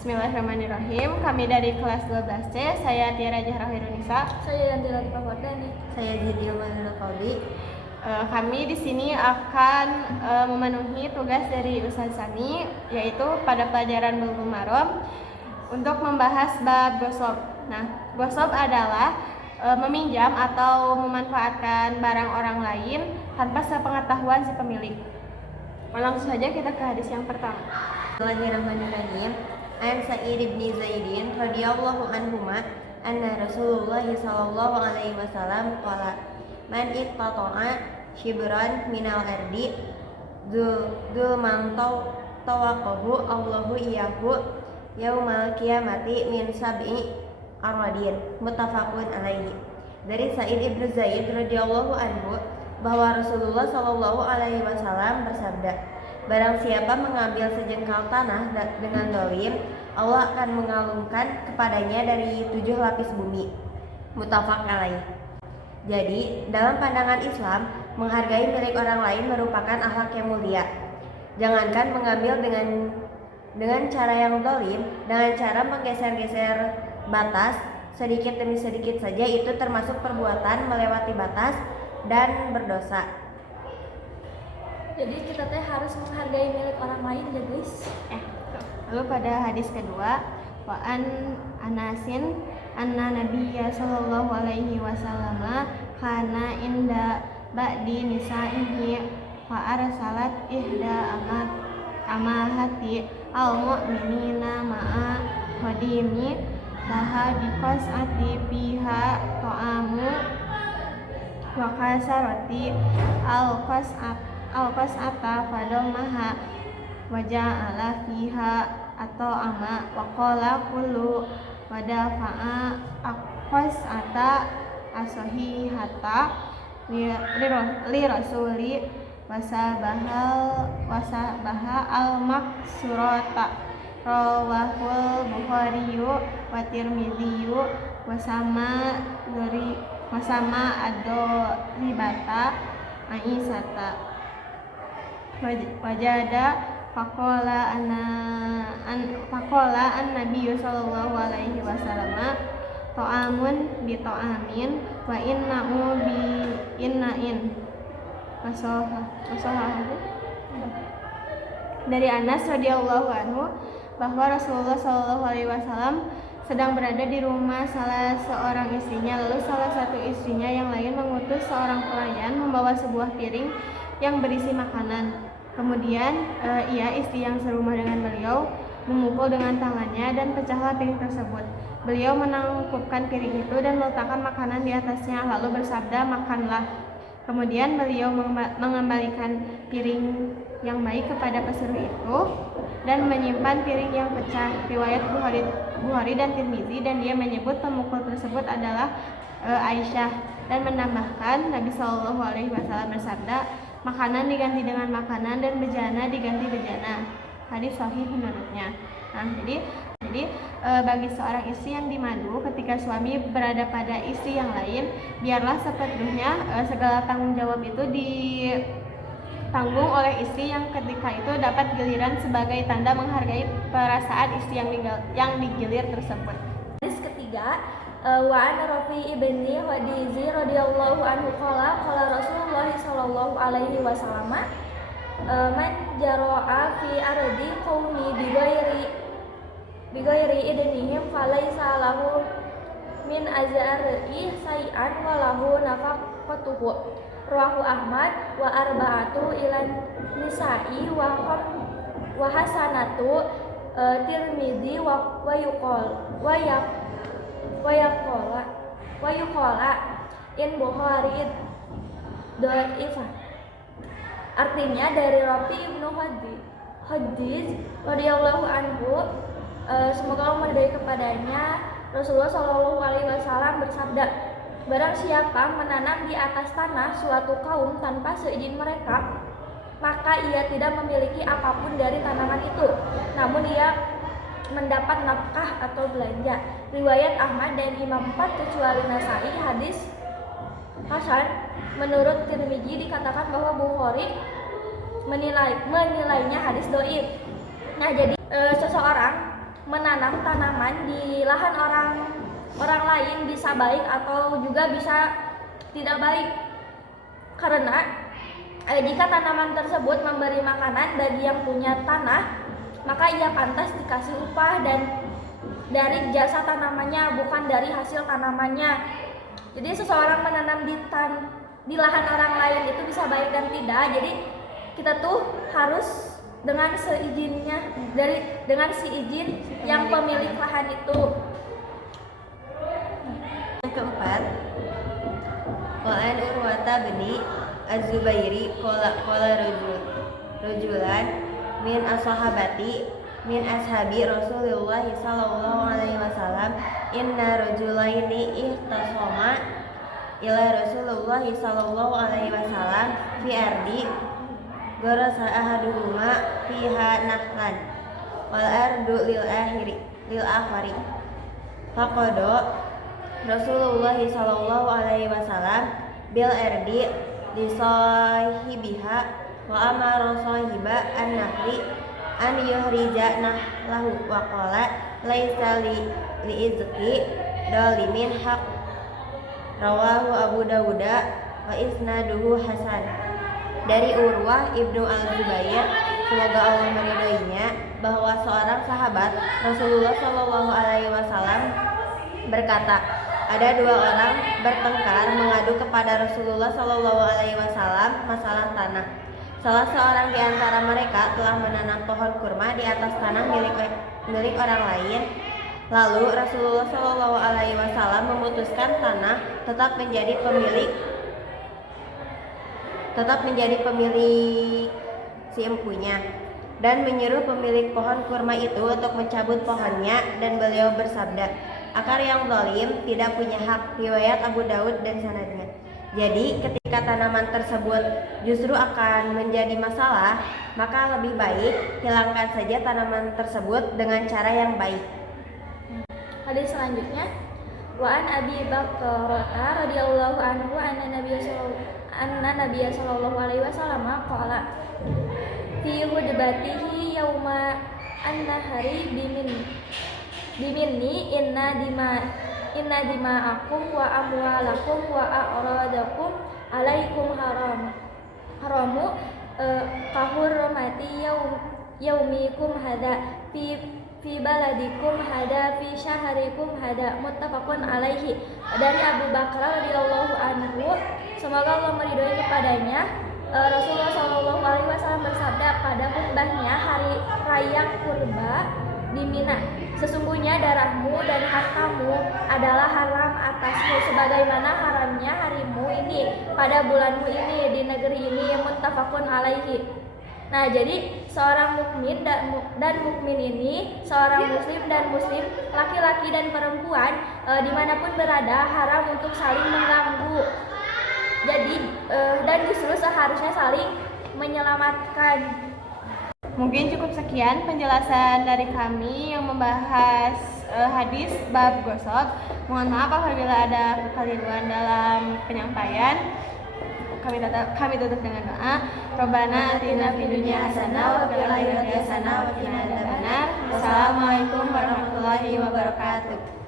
Bismillahirrahmanirrahim. Kami dari kelas 12C. Saya Tiara Zahra Hirunisa. Saya Yanti Latifah Fardani. Saya Zidil Manila Qaudi. Kami di sini akan memenuhi tugas dari Ustaz Sami, yaitu pada pelajaran Bulughul Maram untuk membahas bab gosok. Nah, gosok adalah meminjam atau memanfaatkan barang orang lain tanpa sepengetahuan si pemilik. Langsung saja kita ke hadis yang pertama. Bismillahirrahmanirrahim. An Sa'id bin Zaidin radhiyallahu anhuma anna Rasulullah sallallahu alaihi wasallam qala man ittata'a shibran minal ardi dzul man tawaqahu Allahu iyyahu yaumal qiyamati min sab'i aradin. Muttafaqun alaihi. Dari Sa'id ibn Zaid radhiyallahu anhu bahwa Rasulullah sallallahu alaihi wasallam bersabda, barang siapa mengambil sejengkal tanah dengan dolim, Allah akan mengalungkan kepadanya dari 7 lapis bumi. Muttafaq alaih. Jadi, dalam pandangan Islam, menghargai milik orang lain merupakan akhlak yang mulia. Jangankan mengambil dengan cara yang dolim, dengan cara menggeser-geser batas sedikit demi sedikit saja, itu termasuk perbuatan melewati batas dan berdosa. Jadi kita harus menghargai milik orang lain ya guys. Lalu pada hadis kedua, wa an Anasin anna Nabiyya sallallahu alaihi wasallam kana inda ba'di nisaihi fa arsalat ihda amahati al mu'minina ma'a khadimi laha biqas'ati fiha ta'amu wa kasarati al-qas'ata fadomaha waja'ala fiha atau ama waqala kullu wadafa'a aqas'ata asahihata li rasuli wasabaha al-maksurata rawahul Bukhariyu wa Tirmidhiyu wasama ad-doribata Aisyata wajada faqala an Nabiyyu sallallahu alaihi wasallam ta'amun bi ta'amin wa inna'u bi inna'in wasahahu. Dari Anas radhiyallahu anhu bahwa Rasulullah sallallahu alaihi wasallam sedang berada di rumah salah seorang istrinya, lalu salah satu istrinya yang lain mengutus seorang pelayan membawa sebuah piring yang berisi makanan. Kemudian istri yang serumah dengan beliau memukul dengan tangannya dan pecahlah piring tersebut. Beliau menangkupkan piring itu dan meletakkan makanan di atasnya, lalu bersabda, makanlah. Kemudian beliau mengembalikan piring yang baik kepada pesuruh itu dan menyimpan piring yang pecah. Riwayat Bukhari dan Tirmizi, dan dia menyebut pemukul tersebut adalah Aisyah, dan menambahkan Nabi Shallallahu Alaihi Wasallam bersabda, makanan diganti dengan makanan dan bejana diganti bejana. Hadis sahih menurutnya. Nah, jadi bagi seorang istri yang dimadu, ketika suami berada pada istri yang lain, biarlah sepenuhnya segala tanggung jawab itu ditanggung oleh istri yang ketika itu dapat giliran sebagai tanda menghargai perasaan istri yang digilir tersebut. Hadis ketiga, wa an Rafi ibn Khadizi radhiyallahu anhu qala Rasulullah sallallahu alaihi wasallam man jara'a fi ardi qaumi bighairi idnihim falaysa lahu min azari say'an wa lahu nafaqatuhu. Rawahu Ahmad wa arba'atu ilan nisa'i wa hasanatu Tirmidzi wa yuqala in Bukhari dhaifah. Artinya dari Rafi ibnu Khadiz radhiyallahu anhu, semoga Allah meridai kepadanya, Rasulullah Shallallahu alaihi wasallam bersabda, barang siapa menanam di atas tanah suatu kaum tanpa seizin mereka, maka ia tidak memiliki apapun dari tanaman itu, namun ia mendapat nafkah atau belanja. Riwayat Ahmad dan Imam 4 kecuali Nasai. Hadis hasan. Menurut Tirmidzi dikatakan bahwa Bukhari menilainya hadis dhaif. Nah, jadi seseorang menanam tanaman di lahan orang lain bisa baik atau juga bisa tidak baik. Karena jika tanaman tersebut memberi makanan bagi yang punya tanah, maka ia pantas dikasih upah dan dari jasa tanamannya, bukan dari hasil tanamannya. Jadi seseorang menanam di lahan orang lain itu bisa baik dan tidak. Jadi kita tuh harus dengan seizinnya dengan si izin yang pemilik lahan itu. Yang keempat, Qa'an Urwata bin Az-Zubairi qala rajulan min ashabati min ashabi Rasulullah sallallahu alaihi wasallam inna rajulaini ihtasama ila Rasulullah sallallahu alaihi wasallam fi ardi garasa ahaduhuma fiha nahlan wal ardu lil akhari faqada Rasulullah sallallahu alaihi wasallam bil ardi li sahibiha wa amara sahiba an-nahli an yuhrija nahlahu wa qala laisa li izqi dalimin haq rawahu Abu Dawud wa isnaduhu hasan. Dari Urwah ibnu al-Zubair, semoga Allah meridhoinya, bahwa seorang sahabat Rasulullah Shallallahu Alaihi Wasallam berkata, ada dua orang bertengkar mengadu kepada Rasulullah Shallallahu Alaihi Wasallam masalah tanah. Salah seorang di antara mereka telah menanam pohon kurma di atas tanah milik orang lain. Lalu Rasulullah Shallallahu Alaihi Wasallam memutuskan tanah tetap menjadi pemilik si empunya dan menyuruh pemilik pohon kurma itu untuk mencabut pohonnya, dan beliau bersabda, akar yang zalim tidak punya hak. Riwayat Abu Daud dan sanadnya. Jadi ketika tanaman tersebut justru akan menjadi masalah, maka lebih baik hilangkan saja tanaman tersebut dengan cara yang baik. Hadis selanjutnya, wa an Abi Bakrata radhiyallahu anhu anna Nabiy sallallahu alaihi wasallam qala fi hudbatihi yauma an-nahari biminni inna dima'akum wa amwalakum wa a'radakum alaikum haramu kahurmati yaumikum hada fi baladikum hada fi syahrikum hada, muttafaqun alaihi. Dari Abu Bakar radhiyallahu anhu, semoga Allah meridhoi kepadanya, Rasulullah Shallallahu alaihi wasallam bersabda pada khutbahnya hari raya kurba di Mina, sesungguhnya darahmu dan hartamu adalah haram atasmu sebagaimana haramnya harimu ini pada bulanmu ini di negeri ini, muttafaqun alaihi. Nah, jadi seorang mukmin dan mukmin ini, seorang muslim dan muslim, laki-laki dan perempuan, dimanapun berada haram untuk saling mengganggu. Jadi dan justru seharusnya saling menyelamatkan. Mungkin cukup sekian penjelasan dari kami yang membahas hadis bab gosok. Mohon maaf apabila ada kekeliruan dalam penyampaian. Kami tutup dengan doa. Rabbana atina fid dunya hasanah wa fil akhirati hasanah wa qina adzabannar. Wassalamualaikum warahmatullahi wabarakatuh.